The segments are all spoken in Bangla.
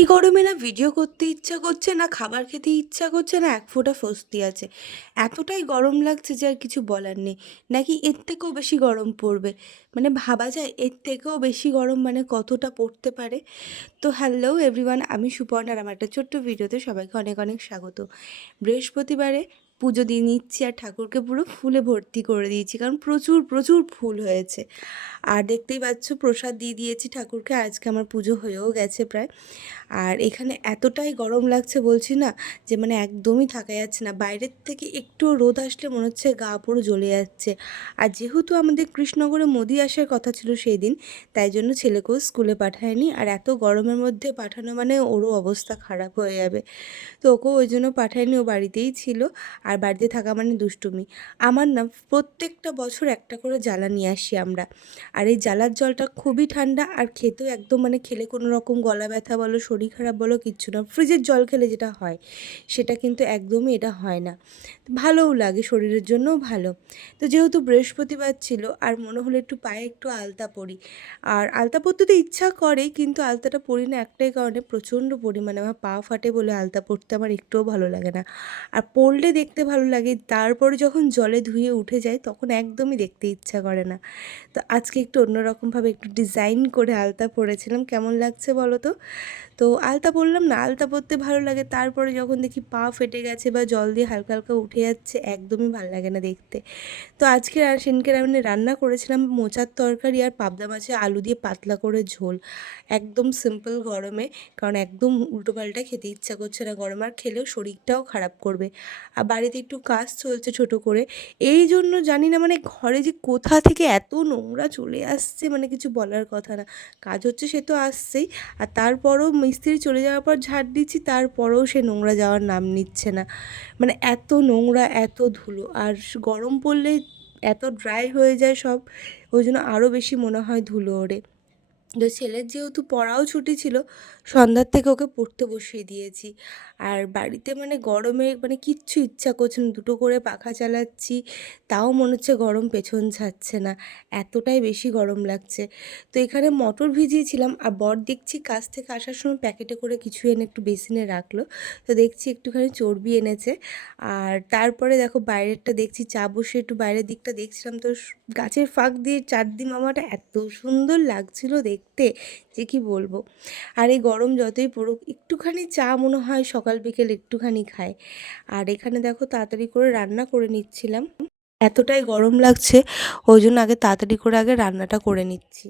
এই গরমে না ভিডিও করতে ইচ্ছা করছে, না খাবার খেতে ইচ্ছা করছে, না এক ফোঁটা স্বস্তি আছে। এতটাই গরম লাগছে যে আর কিছু বলার নেই। নাকি এর থেকেও বেশি গরম পড়বে, মানে ভাবা যায় এর থেকেও বেশি গরম মানে কতটা পড়তে পারে। তো হ্যালো এভরিওয়ান, আমি সুপর্ণা আর আমার একটা ছোট্ট ভিডিওতে সবাইকে অনেক অনেক স্বাগত। বৃহস্পতিবারে পুজো দিয়ে নিচ্ছি আর ঠাকুরকে পুরো ফুলে ভর্তি করে দিয়েছি, কারণ প্রচুর প্রচুর ফুল হয়েছে। আর দেখতেই পাচ্ছ প্রসাদ দিয়ে দিয়েছি ঠাকুরকে, আজকে আমার পুজো হয়েও গেছে প্রায়। আর এখানে এতটাই গরম লাগছে বলছি না, যে মানে একদমই থাকা যাচ্ছে না। বাইরের থেকে একটু রোদ আসলে মনে হচ্ছে গা পুরো জ্বলে যাচ্ছে। আর যেহেতু আমাদের কৃষ্ণনগরে মোদি আসার কথা ছিল সেই দিন, তাই জন্য ছেলেকেও স্কুলে পাঠায়নি। আর এত গরমের মধ্যে পাঠানো মানে ওরও অবস্থা খারাপ হয়ে যাবে, তো ওকেও ওই জন্য পাঠায়নি, ও বাড়িতেই ছিল। আর বাড়িতে থাকা মানে দুষ্টুমি। আমার না প্রত্যেকটা বছর একটা করে জ্বালা নিয়ে আসি আমরা। আর এই জ্বালার জলটা খুবই ঠান্ডা, আর খেতেও একদম মানে খেলে কোনো রকম গলা ব্যথা বলো, শরীর খারাপ বলো, কিচ্ছু না। ফ্রিজের জল খেলে যেটা হয় সেটা কিন্তু একদমই এটা হয় না। ভালোও লাগে, শরীরের জন্যও ভালো। তো যেহেতু বৃহস্পতিবার ছিল আর মনে হলো একটু পায়ে একটু আলতা পরি। আর আলতা পরতে তো ইচ্ছা করে, কিন্তু আলতাটা পরি না একটাই কারণে, প্রচণ্ড পরিমাণে আমার পা ফাটে বলে আলতা পরতে আমার একটুও ভালো লাগে না। আর পরলে দেখতে ভালো লাগে, তারপরে যখন জলে ধুয়ে উঠে যায় তখন একদমই দেখতে ইচ্ছা করে না। তো আজকে একটু অন্যরকমভাবে একটু ডিজাইন করে আলতা পরেছিলাম, কেমন লাগছে বলো তো। তো আলতা পরলাম না, আলতা পরতে ভালো লাগে, তারপরে যখন দেখি পা ফেটে গেছে বা জল দিয়ে হালকা হালকা উঠে যাচ্ছে, একদমই ভালো লাগে না দেখতে। তো আজকে সেদিনকে আমি রান্না করেছিলাম মোচার তরকারি আর পাবদা মাছের আলু দিয়ে পাতলা করে ঝোল, একদম সিম্পল গরমে, কারণ একদম উল্টোপাল্টা খেতে ইচ্ছা করছে না গরম, আর খেলেও শরীরটাও খারাপ করবে। আর বাড়িতে একটু কাজ চলছে ছোট করে, এই জন্য জানি না মানে ঘরে যে কোথা থেকে এত নোংরা চলে আসছে, মানে কিছু বলার কথা না। কাজ হচ্ছে সে তো আসছেই, আর তারপরও মিস্ত্রি চলে যাওয়ার পর ঝাড় দিচ্ছি, তারপরেও সে নোংরা যাওয়ার নাম নিচ্ছে না। মানে এত নোংরা, এত ধুলো, আর গরম পড়লে এত ড্রাই হয়ে যায় সব, ওই জন্য আরও বেশি মনে হয় ধুলো ওড়ে। তো ছেলের যেহেতু পড়াও ছুটি ছিল, সন্ধ্যার থেকে ওকে পড়তে বসিয়ে দিয়েছি। আর বাড়িতে মানে গরমে মানে কিচ্ছু ইচ্ছা করছে না, দুটো করে পাখা চালাচ্ছি, তাও মনে হচ্ছে গরম পেছন ছাড়ছে না, এতটাই বেশি গরম লাগছে। তো এখানে মটর ভিজিয়েছিলাম, আর বর দেখছি কাজ থেকে আসার সময় প্যাকেটে করে কিছু এনে একটু বেসিনে রাখলো। তো দেখছি একটুখানি চর্বি এনেছে। আর তারপরে দেখো বাইরেরটা দেখছি, চা বসে একটু বাইরের দিকটা দেখছিলাম, তো গাছের ফাঁক দিয়ে চারদিন মামাটা এত সুন্দর লাগছিল দেখতে, যে কি বলবো। আর এই গরম যতই পড়ুক একটুখানি চা মনে হয় সকাল বিকেল একটুখানি খায়। আর এখানে দেখো তাড়াতাড়ি করে রান্না করে নিচ্ছিলাম, এতটাই গরম লাগছে ওই জন্য আগে তাড়াতাড়ি করে আগে রান্নাটা করে নিচ্ছি।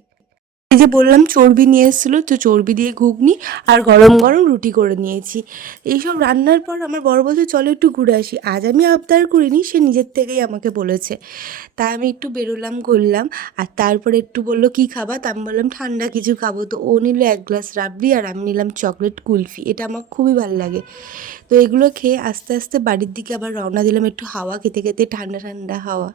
এই যে বললাম চর্বি নিয়ে এসেছিলো, তো চর্বি দিয়ে ঘুগনি আর গরম গরম রুটি করে নিয়েছি। এইসব রান্নার পর আমার বড় বলছে চলো একটু ঘুরে আসি। আজ আমি আবদার করিনি, সে নিজের থেকেই আমাকে বলেছে। তাই আমি একটু বেরোলাম, ঘুরলাম। আর তারপরে একটু বললো কী খাবা, তা আমি বললাম ঠান্ডা কিছু খাবো। তো ও নিল এক গ্লাস রাবড়ি আর আমি নিলাম চকলেট কুলফি, এটা আমার খুবই ভালো লাগে। তো এগুলো খেয়ে আস্তে আস্তে বাড়ির দিকে আবার রওনা দিলাম, একটু হাওয়া খেতে খেতে, ঠান্ডা ঠান্ডা হাওয়া।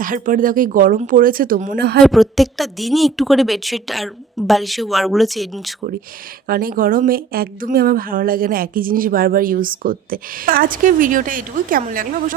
তারপরে দেখো এই গরম পড়েছে, তো মনে হয় প্রত্যেকটা দিনই একটু করে বেডশিট আর বালিশের ওয়ারগুলো চেঞ্জ করি, কারণ এই গরমে একদমই আমার ভালো লাগে না একই জিনিস বারবার ইউজ করতে। তো আজকের ভিডিওটা এটুকু, কেমন লাগলো অবশ্য